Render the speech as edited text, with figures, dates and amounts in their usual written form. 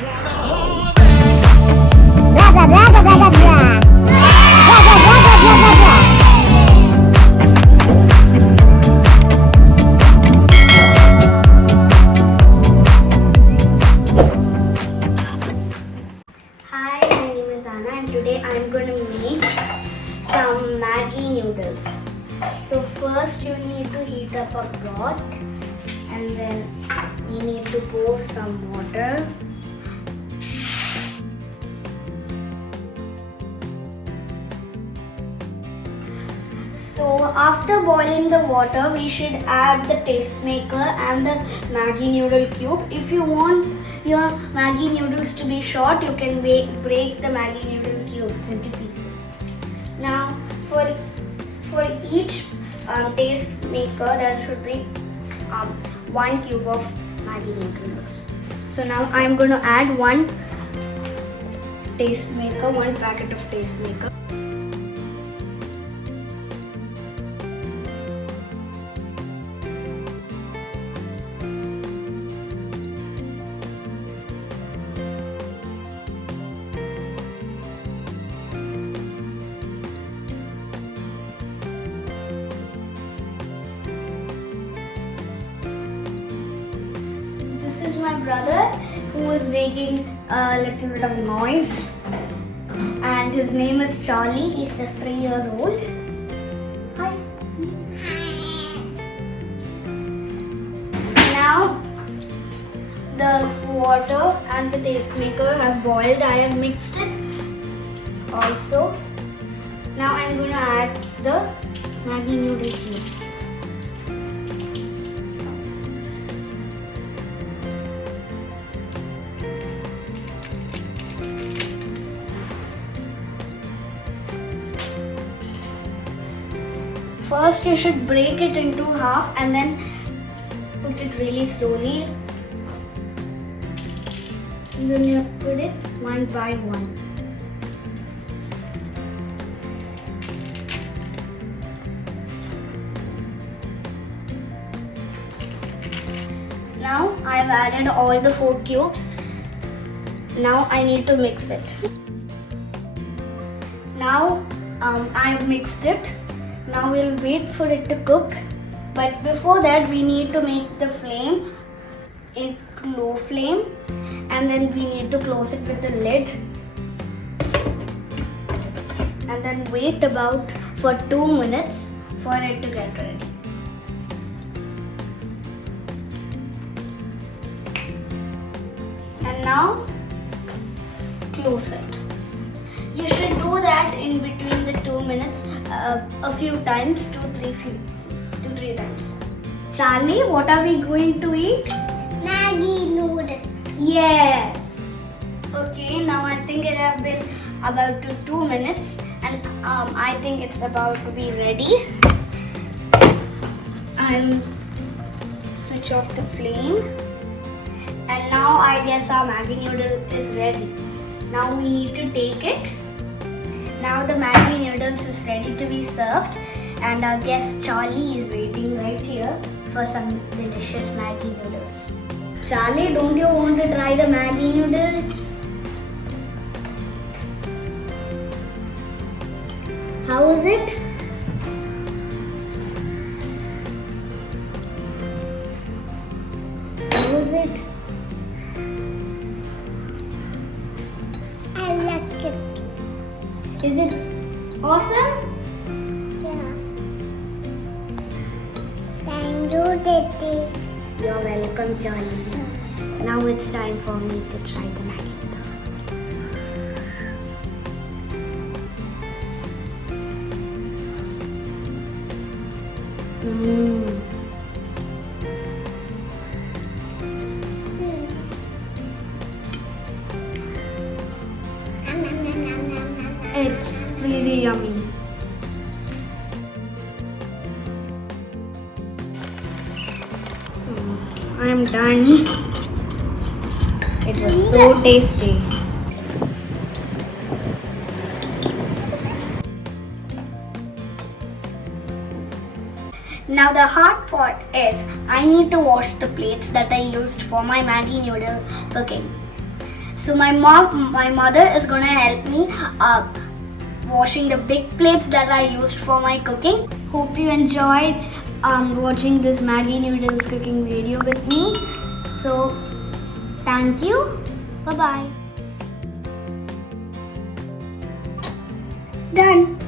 Blah blah blah blah blah blah blah. Blah blah blah blah blah blah blah blah. Hi, my name is Anna and today I'm going to make some Maggi noodles. So first you need to heat up a pot and then you need to pour some water. So after boiling the water, we should add the taste maker and the Maggi noodle cube. If you want your Maggi noodles to be short, you can break the Maggi noodle cubes into pieces. Now for each taste maker, there should be 1 cube of Maggi noodles. So now I am going to add one packet of taste maker. This is my brother who is making a little bit of noise, and his name is Charlie. He's just 3 years old. Hi. Now the water and the taste maker has boiled. I have mixed it also. Now I'm going to add the Maggi noodle cubes. First you should break it into half and then put it really slowly. And then you put it one by one. Now I've added all the 4 cubes. Now I need to mix it. Now I've mixed it. Now we'll wait for it to cook, but before that we need to make the flame into low flame, and then we need to close it with the lid and then wait about for 2 minutes for it to get ready. And now close it. You should do that in between the 2 minutes a few times, 2-3 times. Charlie, what are we going to eat? Maggi noodle. Yes. Okay, now I think it has been about 2 minutes and I think it's about to be ready. I'll switch off the flame. And now I guess our Maggi noodle is ready. Now we need to take it. Now the Maggi noodles is ready to be served, and our guest Charlie is waiting right here for some delicious Maggi noodles. Charlie, don't you want to try the Maggi noodles? How is it? How is it? I like it. Is it awesome? Yeah. Thank you, Daddy. You're welcome, Charlie. Now it's time for me to try the Maggi noodles. It's really yummy. I'm done. It was so tasty. Now the hard part is I need to wash the plates that I used for my Maggi noodle cooking. So my mother is gonna help me washing the big plates that I used for my cooking. Hope you enjoyed watching this Maggi noodles cooking video with me. So thank you. Bye bye. Done.